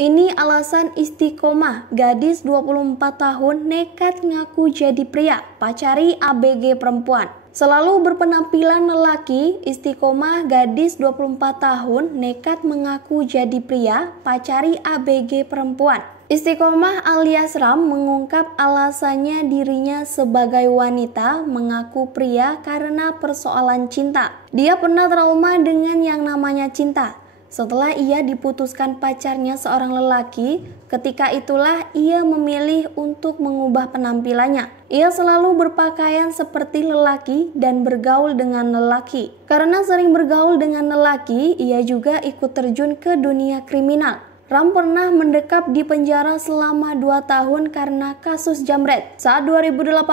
Ini alasan istiqomah, gadis 24 tahun nekat ngaku jadi pria, pacari ABG perempuan. Selalu berpenampilan lelaki, istiqomah gadis 24 tahun nekat mengaku jadi pria, pacari ABG perempuan. Istiqomah alias Ram mengungkap alasannya dirinya sebagai wanita mengaku pria karena persoalan cinta. Dia pernah trauma dengan yang namanya cinta. Setelah ia diputuskan pacarnya seorang lelaki, ketika itulah ia memilih untuk mengubah penampilannya. Ia selalu berpakaian seperti lelaki dan bergaul dengan lelaki. Karena sering bergaul dengan lelaki, ia juga ikut terjun ke dunia kriminal. Ram pernah mendekap di penjara selama 2 tahun karena kasus jamret. Saat 2018,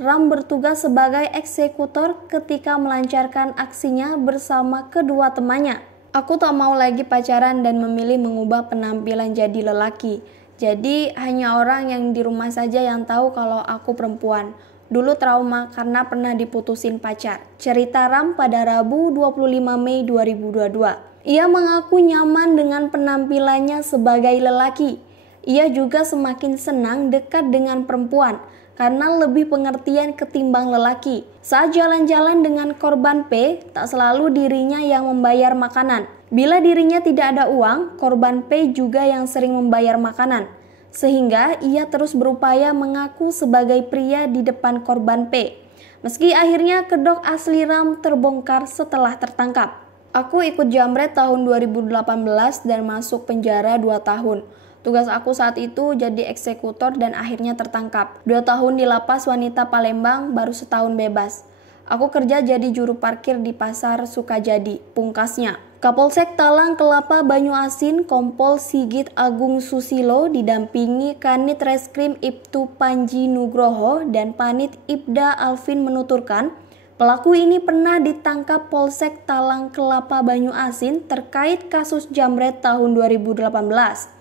Ram bertugas sebagai eksekutor ketika melancarkan aksinya bersama kedua temannya. Aku tak mau lagi pacaran dan memilih mengubah penampilan jadi lelaki. Jadi hanya orang yang di rumah saja yang tahu kalau aku perempuan. Dulu trauma karena pernah diputusin pacar. Cerita Ram pada Rabu 25 Mei 2022. Ia mengaku nyaman dengan penampilannya sebagai lelaki. Ia juga semakin senang dekat dengan perempuan karena lebih pengertian ketimbang lelaki. Saat jalan-jalan dengan korban P, tak selalu dirinya yang membayar makanan. Bila dirinya tidak ada uang, korban P juga yang sering membayar makanan. Sehingga ia terus berupaya mengaku sebagai pria di depan korban P. Meski akhirnya kedok asli Ram terbongkar setelah tertangkap. Aku ikut jamret tahun 2018 dan masuk penjara 2 tahun. Tugas aku saat itu jadi eksekutor dan akhirnya tertangkap. 2 tahun di lapas wanita Palembang, baru setahun bebas. Aku kerja jadi juru parkir di pasar Sukajadi, pungkasnya. Kapolsek Talang Kelapa Banyuasin Kompol Sigit Agung Susilo didampingi Kanit Reskrim Ibtu Panji Nugroho dan Panit Ibda Alvin menuturkan, pelaku ini pernah ditangkap Polsek Talang Kelapa Banyuasin terkait kasus jamret tahun 2018.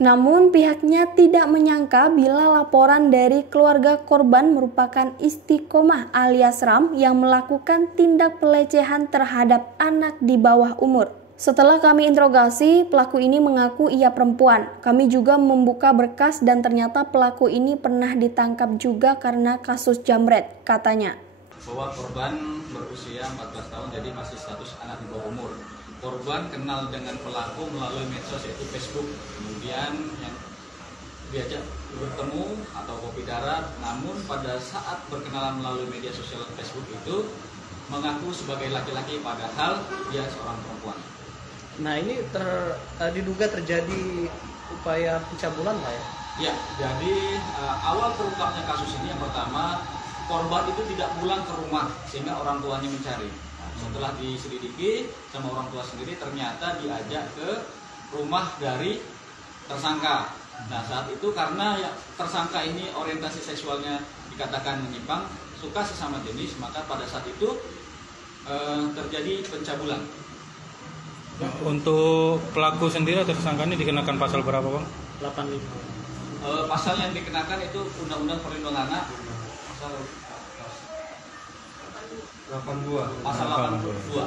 Namun pihaknya tidak menyangka bila laporan dari keluarga korban merupakan istiqomah alias Ram yang melakukan tindak pelecehan terhadap anak di bawah umur. Setelah kami interogasi, pelaku ini mengaku ia perempuan. Kami juga membuka berkas dan ternyata pelaku ini pernah ditangkap juga karena kasus jamret, katanya. Bahwa korban berusia 14 tahun, jadi masih status anak di bawah umur. Korban kenal dengan pelaku melalui medsos yaitu Facebook. Kemudian yang diajak bertemu atau kopi darat, namun pada saat berkenalan melalui media sosial Facebook itu mengaku sebagai laki-laki padahal dia seorang perempuan. Nah ini diduga terjadi upaya pencabulan Pak ya? Ya, jadi awal terungkapnya kasus ini yang pertama, korban itu tidak pulang ke rumah sehingga orang tuanya mencari. Setelah diselidiki sama orang tua sendiri ternyata diajak ke rumah dari tersangka. Nah saat itu karena tersangka ini orientasi seksualnya dikatakan menyimpang, suka sesama jenis, maka pada saat itu terjadi pencabulan. Untuk pelaku sendiri atau tersangka ini dikenakan pasal berapa Bang? 85. Pasal yang dikenakan itu Undang-Undang Perlindungan Anak pasal 82.